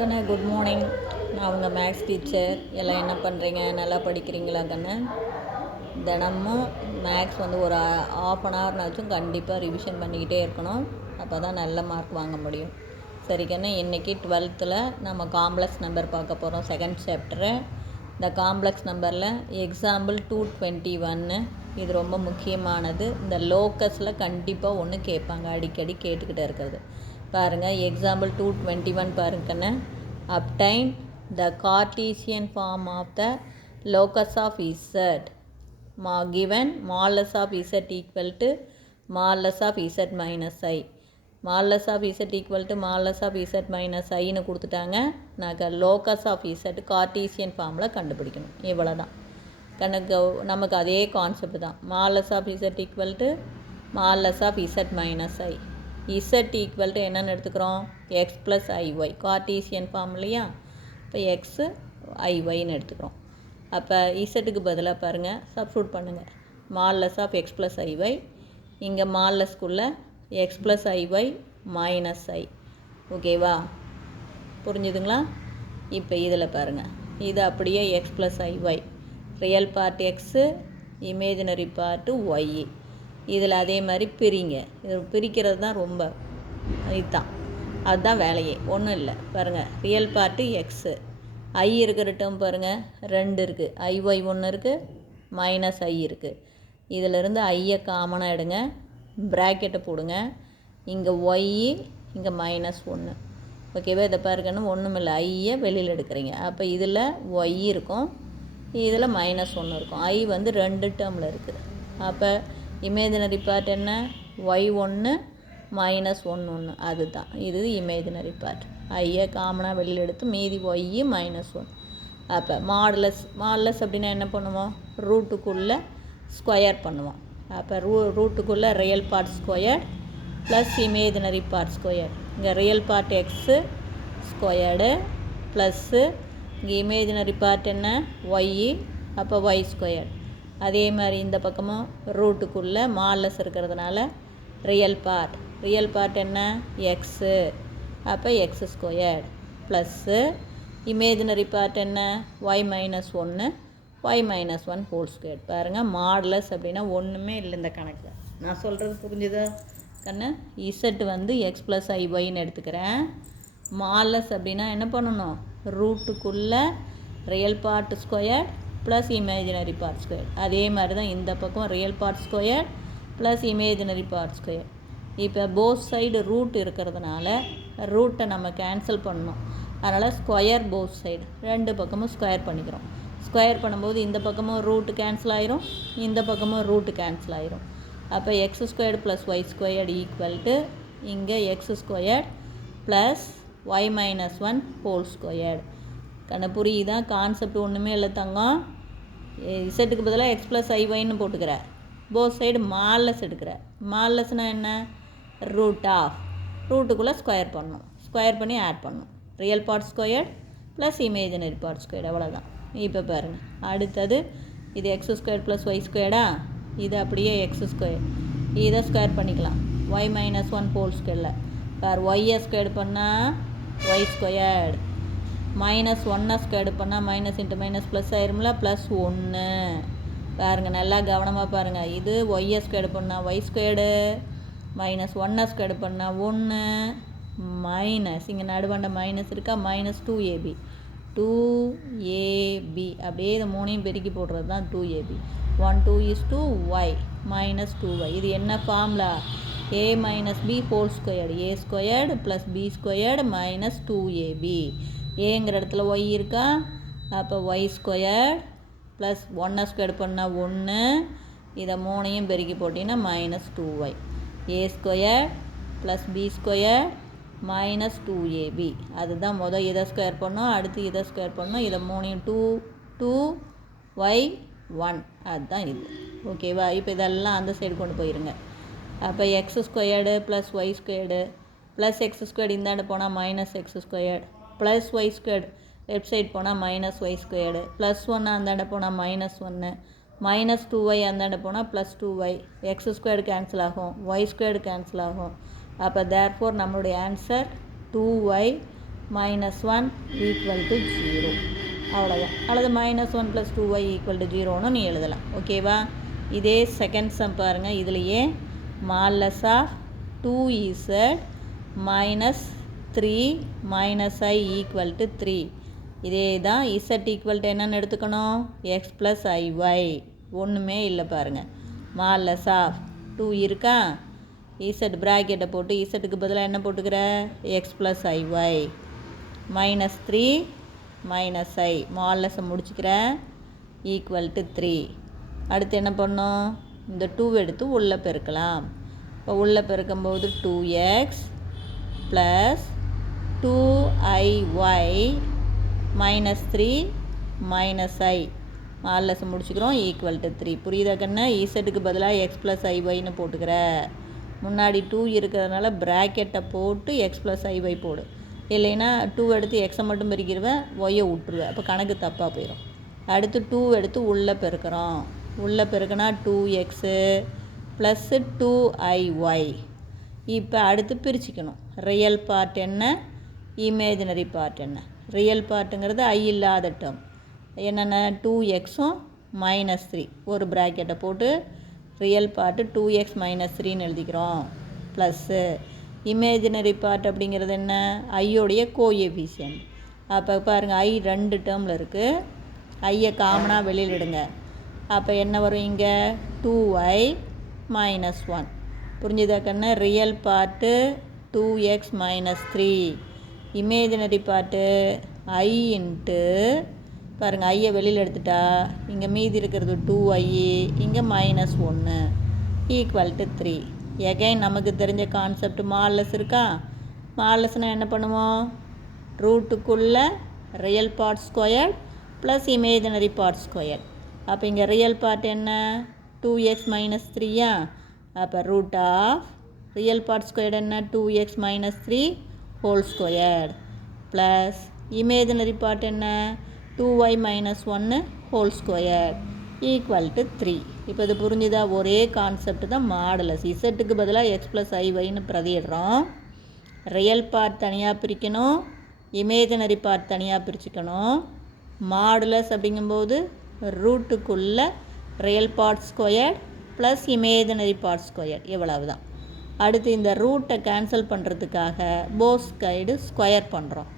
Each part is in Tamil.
கண்ணு குட் மார்னிங். நான் உங்கள் மேக்ஸ் டீச்சர். எல்லாம் என்ன பண்ணுறீங்க? நல்லா படிக்கிறீங்களா கண்ணு? தினமும் மேக்ஸ் வந்து ஒரு ½ அன் ஹவர்னாச்சும் கண்டிப்பாக ரிவிஷன் பண்ணிக்கிட்டே இருக்கணும். அப்போ தான் நல்ல மார்க் வாங்க முடியும். சரி கண்ணு, இன்றைக்கி 12th நம்ம காம்ப்ளெக்ஸ் நம்பர் பார்க்க போகிறோம். Second chapter. இந்த காம்ப்ளெக்ஸ் நம்பரில் எக்ஸாம்பிள் 221 இது ரொம்ப முக்கியமானது. இந்த லோக்கஸில் கண்டிப்பாக ஒன்று கேட்பாங்க, அடிக்கடி கேட்டுக்கிட்டே இருக்கிறது. பாருங்கள், எக்ஸாம்பிள் 221 பாருங்கண்ணே. Obtain the Cartesian form of the locus of Z given modulus of Z equal to modulus of Z minus i. Modulus of Z equal to modulus of Z minus ஐன்னு கொடுத்துட்டாங்க. நாங்கள் லோக்கஸ் ஆஃப் இசட் கார்டீசியன் ஃபார்மில் கண்டுபிடிக்கணும். இவ்வளோ தான் கணக்கு. நமக்கு அதே கான்செப்ட் தான். Modulus of Z equal to modulus of Z minus i. Z equal to என்னென்னு எடுத்துக்கிறோம்? X plus i y. Cartesian form இல்லையா? இப்போ எக்ஸு ஐஒய்ன்னு எடுத்துக்கிறோம். அப்போ இசட்டுக்கு பதிலாக பாருங்கள், சப்ஸ்டியூட் பண்ணுங்கள். மாலஸ் ஆஃப் எக்ஸ் ப்ளஸ் ஐஒய். இங்கே மாலஸ்க்குள்ளே x plus i y minus i. ஓகேவா? புரிஞ்சுதுங்களா? இப்போ இதில் பாருங்கள், இது அப்படியே x plus i y. Real part x, imaginary part y. இதில் அதே மாதிரி பிரிங்க. இது பிரிக்கிறது தான் ரொம்ப இதுதான், அதுதான் வேலையே, ஒன்றும் இல்லை. பாருங்கள், ரியல் பார்ட்டு எக்ஸு, ஐ இருக்கிற டேர்ம் பாருங்கள் 2 இருக்குது. ஐஒய் 1 இருக்குது, மைனஸ் ஐ இருக்குது. இதிலிருந்து ஐயை காமனாக எடுங்க, ப்ராக்கெட்டை போடுங்க. இங்கே ஒய், இங்கே -1. ஓகேவா? இதை பாருங்கன்னு ஒன்றும் இல்லை, ஐயை வெளியில் எடுக்கிறீங்க. அப்போ இதில் ஒய் இருக்கும், இதில் -1 இருக்கும். ஐ வந்து 2 டேர்மில் இருக்குது. அப்போ இமேஜினரி பார்ட் என்ன? y1 -1 அதுதான் இது இமேஜினரி பார்ட். ஐயை காமனாக வெளியில் எடுத்து மீதி ஒய் -1. அப்போ மாடுலஸ் அப்படின்னா என்ன பண்ணுவோம்? ரூட்டுக்குள்ளே ஸ்கொயர் பண்ணுவோம். அப்போ ரூட்டுக்குள்ளே real part square plus imaginary part square. இங்கே real part x squared plus இங்கே இமேஜினரி பார்ட் என்ன? ஒய். அப்போ ஒய் ஸ்கொயர். அதே மாதிரி இந்த பக்கமும் ரூட்டுக்குள்ளே மாலஸ் இருக்கிறதுனால ரியல் பார்ட் என்ன? எக்ஸு. அப்போ x square plus imaginary part என்ன? Y -1 y -1 whole square. பாருங்கள், மாடலஸ் அப்படின்னா ஒன்றுமே இல்லை இந்த கணக்கில். நான் சொல்கிறது புரிஞ்சுதா கண்ணு? இசட் வந்து எக்ஸ் ப்ளஸ் ஐஒய்ன்னு எடுத்துக்கிறேன். மாலஸ் அப்படின்னா என்ன பண்ணணும்? ரூட்டுக்குள்ளே real part square plus imaginary part square. அதே மாதிரி தான் இந்த பக்கம் real part square plus imaginary part square. இப்போ போத் சைடு ரூட் இருக்கிறதுனால ரூட்டை நம்ம கேன்சல் பண்ணணும். அதனால் ஸ்கொயர் போத் சைடு, 2 பக்கமும் ஸ்கொயர் பண்ணிக்கிறோம். ஸ்கொயர் பண்ணும்போது இந்த பக்கமும் ரூட்டு கேன்சல் ஆயிரும், இந்த பக்கமும் ரூட்டு கேன்சல் ஆயிரும். அப்போ x squared plus y squared equal to இங்கே x squared plus y -1 whole squared. கண்ணு புரியுதா? கான்செப்ட் ஒன்றுமே இல்லை தங்கம். இசட்டுக்கு பதிலாக எக்ஸ் ப்ளஸ் ஐஒய்ன்னு போட்டுக்கிற, போத் சைடு மாலஸ் எடுக்கிற. மாலஸ்னால் என்ன? ரூட்டுக்குள்ளே ஸ்கொயர் பண்ணணும், ஸ்கொயர் பண்ணி ஆட் பண்ணணும். Real part square plus imaginary part square, அவ்வளோதான். இப்போ பாருங்கள், அடுத்தது இது எக்ஸ் ஸ்கொயர் ப்ளஸ் ஒய் ஸ்கொயர்டா, இது அப்படியே எக்ஸ் ஸ்கொயர். இதை ஸ்கொயர் பண்ணிக்கலாம் ஒய் -1 ஹோல் ஸ்கொயரில். பார், ஒய்யை ஸ்கொயர் பண்ணால் ஒய் ஸ்கொயர்டு, -1 ஸ்கொயர்டு பண்ணால் மைனஸ் இன்ட்டு மைனஸ் ப்ளஸ் ஆயிரும்ல, +1. பாருங்கள், நல்லா கவனமாக பாருங்கள். இது ஒய்யை ஸ்கொயர்டு பண்ணால் ஒய் ஸ்கொயர்டு, -1 ஸ்கொயர்டு பண்ணால் 1 மைனஸ் இங்கே நடுவாண்ட மைனஸ் இருக்கா, -2ab. 2ab அப்படியே இதை 3ஐயும் பெருக்கி போடுறது தான் 2ab. 1 2 is 2 y -2y. இது என்ன formula? a - b whole squared. a squared plus b squared -2ab. ஏங்கிற இடத்துல ஒய் இருக்கா, அப்போ ஒய் ஸ்கொயர் ப்ளஸ் 1 ஸ்கொயர் பண்ணால் 1, இதை 3ஐயும் பெருக்கி போட்டிங்கன்னா -2y. A square plus b square -2ab. அதுதான் மொதல் இதை ஸ்கொயர் பண்ணோம், அடுத்து இதை ஸ்கொயர் பண்ணோம், இதை 3ஐயும் 2y 1, அதுதான் இது. ஓகேவா? இப்போ இதெல்லாம் அந்த சைடு கொண்டு போயிருங்க. அப்போ x squared plus y squared plus x squared இந்தாண்ட போனால் -x squared plus y squared left side போனால் -y ஸ்கொயர்டு +1 அந்தாண்ட போனால் -1 -2y அந்தாண்ட போனால் +2y. எக்ஸ் ஸ்கொயர்டு கேன்சல் ஆகும், ஒய் ஸ்கொயர்டு கேன்சல் ஆகும். அப்போ தேர்ஃபோர் நம்மளுடைய ஆன்சர் 2y -1 ஈக்குவல் டு 0. அவ்வளோதான். அல்லது -1 + 2y ஈக்குவல் டு 0ன்னு நீ எழுதலாம். ஓகேவா? இதே செகண்ட் சம் பாருங்கள். இதுலேயே modulus of 2z -3 - i equal to 3. இதே தான் z ஈக்குவல் டு என்னென்னு எடுத்துக்கணும்? x + iy. ஒன்றுமே இல்லை பாருங்கள். மால்லஸ் ஆஃப் 2 இருக்கா, z ப்ராக்கெட்டை போட்டு zக்கு பதிலாக என்ன போட்டுக்கிற? x + iy -3 - i மால்லஸை முடிச்சுக்கிற ஈக்குவல் டு 3. அடுத்து என்ன பண்ணோம்? இந்த 2 எடுத்து உள்ளே பெருக்கலாம். இப்போ உள்ளே பெருக்கும்போது 2x + 2iy -3 - i மால்லஸை முடிச்சுக்கிறோம் ஈக்குவல் டு 3. புரியுதா கண்ணு? இசட்டுக்கு பதிலாக x + iy போட்டுக்கிற. முன்னாடி 2 இருக்கிறதுனால ப்ராக்கெட்டை போட்டு x + iy போடு. இல்லைன்னா 2 எடுத்து எக்ஸை மட்டும் பெருக்கிடுவேன், ஒய்யை விட்டுருவேன். அப்போ கணக்கு தப்பாக போயிடும். அடுத்து 2 எடுத்து உள்ளே பெருக்கிறோம். உள்ளே பெருக்கினா 2x + 2iy. இப்போ அடுத்து பிரிச்சுக்கணும். ரியல் பார்ட் என்ன, இமேஜினரி பார்ட் என்ன? ரியல் பார்ட்டுங்கிறது i இல்லாத டேர்ம். என்னென்ன? 2xம் -3 ஒரு ப்ராக்கெட்டை போட்டு ரியல் பார்ட்டு 2x - 3ன்னு எழுதிக்கிறோம். ப்ளஸ்ஸு இமேஜினரி பார்ட் அப்படிங்கிறது என்ன? ஐயோடைய கோஎஃபிஷியன்ட். அப்போ பாருங்கள், i 2 டேர்மில் இருக்குது. ஐயை காமனாக வெளியில் எடுங்க. அப்போ என்ன வரும் இங்கே? 2i - 1. புரிஞ்சுதா கண்ணு? Real part 2x - 3, imaginary part i into பாருங்கள், ஐயை வெளியில் எடுத்துட்டா இங்கே மீதி இருக்கிறது 2i, இங்கே -1 ஈக்குவல் டு 3. எகைன் நமக்கு தெரிஞ்ச கான்செப்ட் மால்லஸ் இருக்கா? மால்லஸ்னால் என்ன பண்ணுவோம்? ரூட்டுக்குள்ளே real part square plus imaginary part square. அப்போ இங்கே ரியல் பார்ட் என்ன? 2x - 3யா? அப்போ root of real part square என்ன? 2x - 3 whole square plus imaginary part என்ன? 2y - 1 whole square equal to 3. இப்போ இது புரிஞ்சுதா? ஒரே கான்செப்ட் தான் மாடுலஸ். இசட்டுக்கு பதிலாக x + iy பிரதியிடுறோம். ரியல் பார்ட் தனியாக பிரிக்கணும், இமேஜினரி பார்ட் தனியாக பிரிச்சுக்கணும். மாடுலஸ் அப்படிங்கும்போது ரூட்டுக்குள்ளே real part square plus imaginary part square, எவ்வளவு தான். அடுத்து இந்த ரூட்டை கேன்சல் பண்ணுறதுக்காக போத் சைடு ஸ்கொயர் பண்ணுறோம்.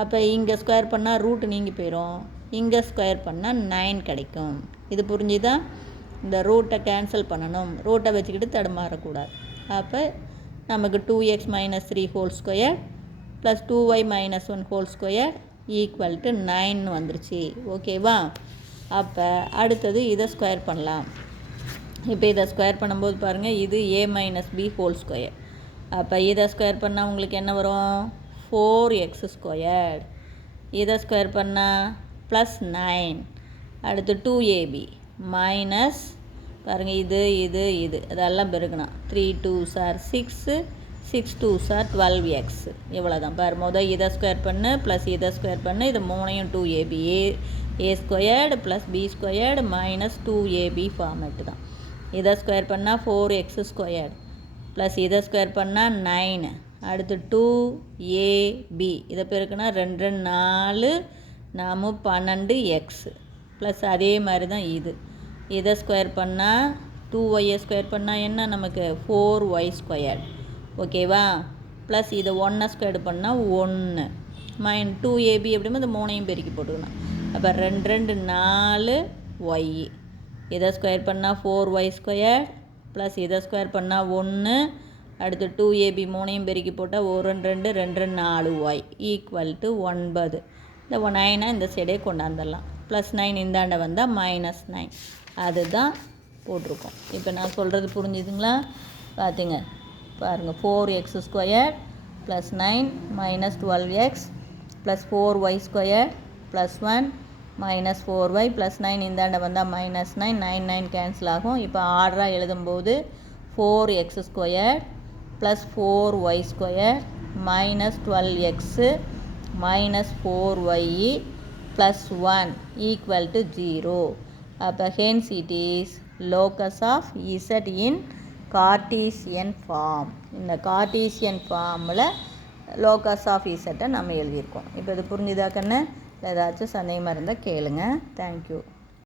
அப்போ இங்கே ஸ்கொயர் பண்ணால் ரூட் நீங்கி போயிடும், இங்கே ஸ்கொயர் பண்ணால் 9 கிடைக்கும். இது புரிஞ்சுதா? இந்த ரூட்டை கேன்சல் பண்ணணும், ரூட்டை வச்சுக்கிட்டு தடுமாறக்கூடாது. அப்போ நமக்கு 2x - 3 whole square plus 2y - 1 whole square equal to 9 வந்துருச்சு. ஓகேவா? அப்போ அடுத்தது இதை ஸ்கொயர் பண்ணலாம். இப்போ இதை ஸ்கொயர் பண்ணும்போது பாருங்கள், இது a - b ஹோல் ஸ்கொயர். அப்போ இதை ஸ்கொயர் பண்ணால் உங்களுக்கு என்ன வரும்? 4x square. இதை ஸ்கொயர் பண்ணால் +9. அடுத்து 2ab மைனஸ் பாருங்கள், இது அதெல்லாம் பெருக்கணும். 3 2s are 6, 6 2s are 12x. இவ்வளோ தான். பாரு, இதை ஸ்கொயர் பண்ணு ப்ளஸ் இதை ஸ்கொயர் பண்ணு. இது 3யும் 2ab a squared plus b squared minus 2ab format தான். இதை ஸ்கொயர் பண்ணால் 4x ஸ்கொயர்டு ப்ளஸ் இதை ஸ்கொயர் பண்ணால் 9. அடுத்து 2ab இதை பெருக்குனா 2 2 4 நாம 12x ப்ளஸ் அதே மாதிரி தான் இதை ஸ்கொயர் பண்ணால் 2y ஸ்கொயர் பண்ணால் என்ன நமக்கு? 4y square. ஓகேவா? ப்ளஸ் இதை 1 ஸ்கொயர் பண்ணால் 1 2ab அப்படின்னா இந்த 3யும் பெருக்கி போட்டுக்கணும். அப்போ 2 2 4y. இதை ஸ்கொயர் பண்ணால் 4y ஸ்கொயர் ப்ளஸ் இதை ஸ்கொயர் பண்ணால் 1. அடுத்து 2ab 3யும் பெருக்கி போட்டால் 1 2 2 2 4y ஈக்குவல் டு 9. இந்த 9 இந்த சைடே கொண்டாந்துடலாம். ப்ளஸ் 9 இந்தாண்ட வந்தால் -9. அதுதான் போட்டிருக்கோம். இப்போ நான் சொல்கிறது புரிஞ்சுதுங்களா? பார்த்துங்க பாருங்கள், 4x square plus 9 minus 12x plus 4y square plus 1 minus 4y plus 9 இந்தாண்ட வந்தால் -9. 9 9 கேன்சல் ஆகும். இப்போ ஆர்டராக எழுதும்போது 4x square plus 4y square minus 12x minus 4y plus 1 equal to 0. அப்போ hence it is locus of z in Cartesian form. இந்த கார்ட்டீசியன் ஃபார்மில் லோகஸ் ஆஃப் இசட்டை நம்ம எழுதியிருக்கோம். இப்போ இது புரிஞ்சுதா கண்ணு? ஏதாச்சும் சந்தேகமாக இருந்தால் கேளுங்க. தேங்க்யூ.